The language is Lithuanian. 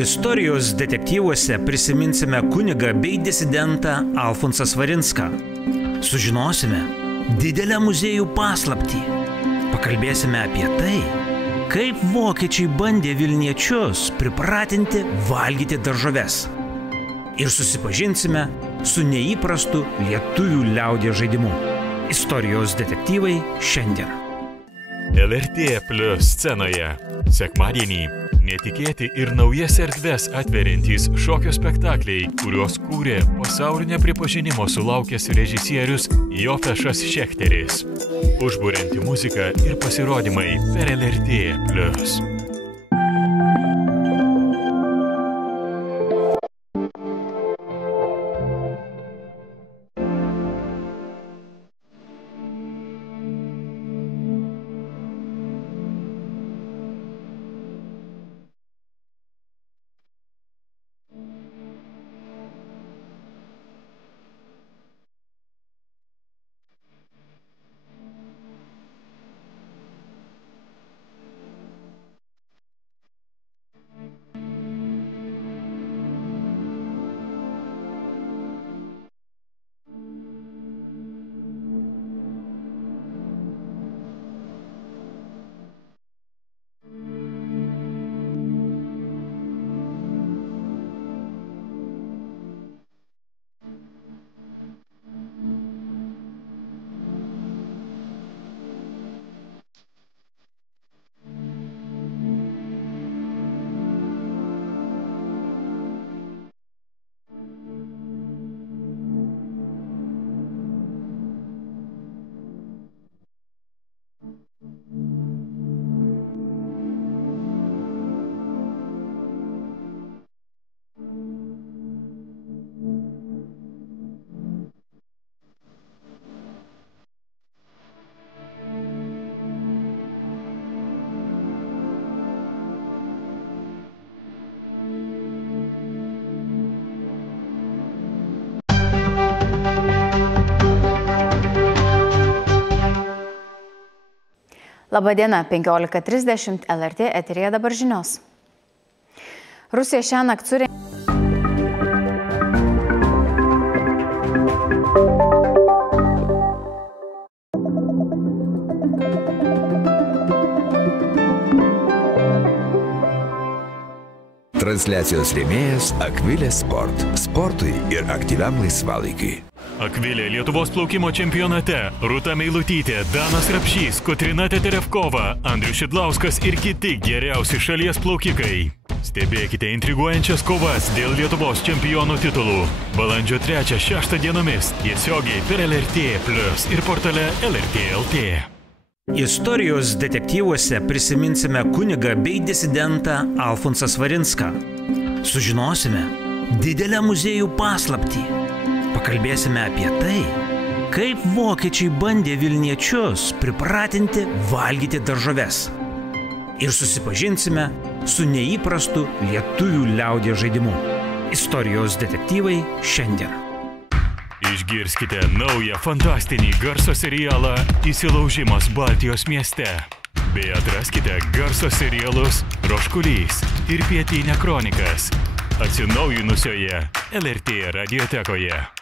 Istorijos detektyvuose prisiminsime kunigą bei disidentą Alfonsą Svarinską. Sužinosime didelę muziejų paslaptį. Pakalbėsime apie tai, kaip vokiečiai bandė vilniečius pripratinti valgyti daržoves. Ir susipažinsime su neįprastu lietuvių liaudies žaidimu. Istorijos detektyvai šiandien. LRT Plus scenoje. Sekmadienį netikėti ir naujas erdves atveriantys šokio spektakliai, kuriuos kūrė pasaulinio pripažinimo sulaukęs režisierius Jofešas Šechteris. Užburianti muzika ir pasirodymai per LRT Plus. Labadiena, 15:30 LRT eteryje dabar žinios. Rusija šiąnakt surengė Transliacijos rėmėjas Akvilė Sport. Sportui ir aktyviam laisvalaikiui. Akvilė Lietuvos plaukimo čempionate. Rūta Meilutytė, Danas Rapšys, Kotryna Teterevkova, Andrius Šidlauskas ir kiti geriausi šalies plaukikai. Stebėkite intriguojančias kovas dėl Lietuvos čempionų titulų. Balandžio 3-6 dienomis tiesiogiai per LRT Plus ir portale LRT LT. Istorijos detektyvuose prisiminsime kunigą bei disidentą Alfonsą Svarinską. Sužinosime didelę muziejų paslaptį. Pakalbėsime apie tai, kaip vokiečiai bandė vilniečius pripratinti valgyti daržoves. Ir susipažinsime su neįprastu lietuvių liaudies žaidimu. Istorijos detektyvai šiandien. Išgirskite naują fantastinį garso serialą Įsilaužimas Baltijos mieste. Bei atraskite garso serialus Troškulys ir Pietynė kronikas atsinaujinusioje LRT radiotekoje.